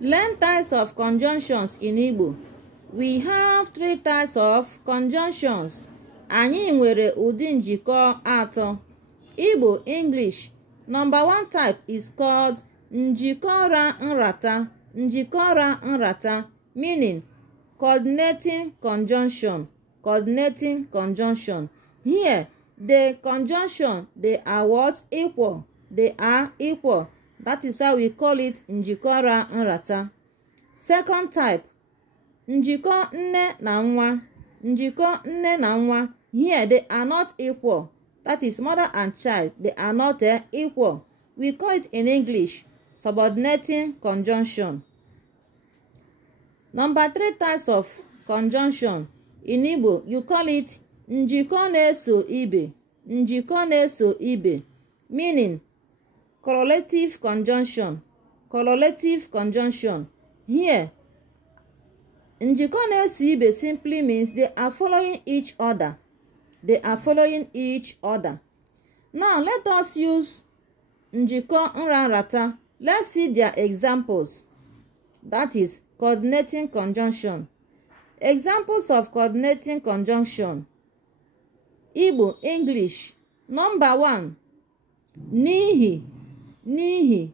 Learn types of conjunctions in Igbo. We have 3 types of conjunctions. Anyị nwere ụdị njikọ atọ. Igbo English. Number 1 type is called njikọra nrata. Njikọra nrata, meaning coordinating conjunction. Coordinating conjunction. Here, the conjunction, they are what? Equal. They are equal. That is why we call it njikọra nrata. Second type, njikọ nne na nwa. Njikọ nne na nwa. Here they are not equal. That is mother and child. They are not equal. We call it in English subordinating conjunction. Number 3 types of conjunction. In Igbo, you call it njikọ na-eso ibe. Njikọ na-eso ibe, meaning correlative conjunction. Correlative conjunction. Here, njikọ na-eso ibe simply means they are following each other. They are following each other. Now, let us use njikọ nrarata. Let's see their examples. That is coordinating conjunction. Examples of coordinating conjunction. Igbo English. Number 1, n'ihi. N'ihi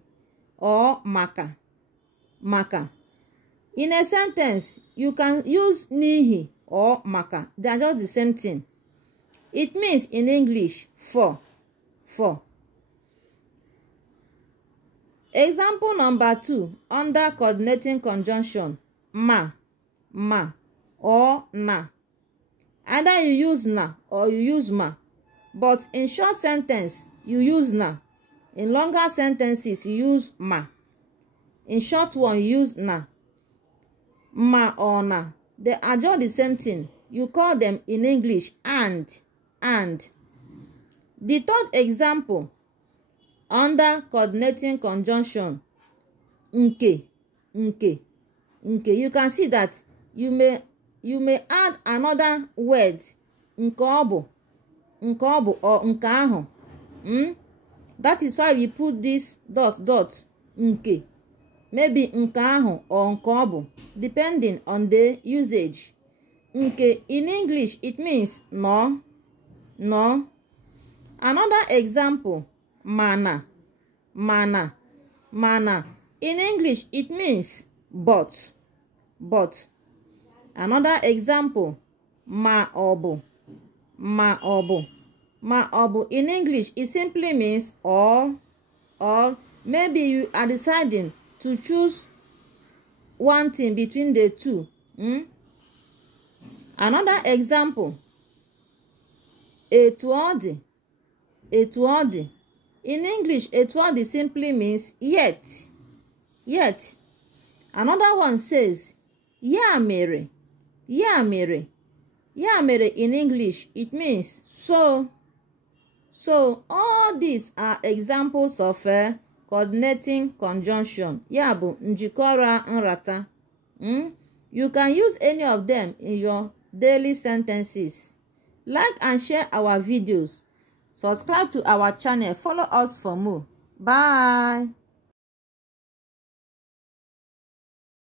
or maka. Maka. In a sentence, you can use n'ihi or maka. They are just the same thing. It means in English for. For. Example number 2 under coordinating conjunction. Ma. Ma or na. Either you use na or you use ma. But in short sentence, you use na. In longer sentences, you use ma. In short one, you use na. Ma or na. They are just the same thing. You call them in English and. And. The third example under coordinating conjunction. Nke. Nke. Nke. You can see that you may add another word. Nke obu. Nke obu or nke ahụ. That is why we put this dot. Nke. Maybe nke ahụ or nke obu, depending on the usage. Nke in English, it means no. No. Another example, mana. Mana. Mana. In English, it means but. But. Another example, ma obu. Ma obu. Ma obu in English, it simply means or. Or maybe you are deciding to choose one thing between the two. Another example, etu ọ dị. Etu ọ dị. In English, etu ọ dị simply means yet. Yet. Another one says, ya mere. Ya mere. Ya mere in English, it means so. So, all these are examples of coordinating conjunction. Ya bụ njikọra nrata. You can use any of them in your daily sentences. Like and share our videos. Subscribe to our channel. Follow us for more. Bye.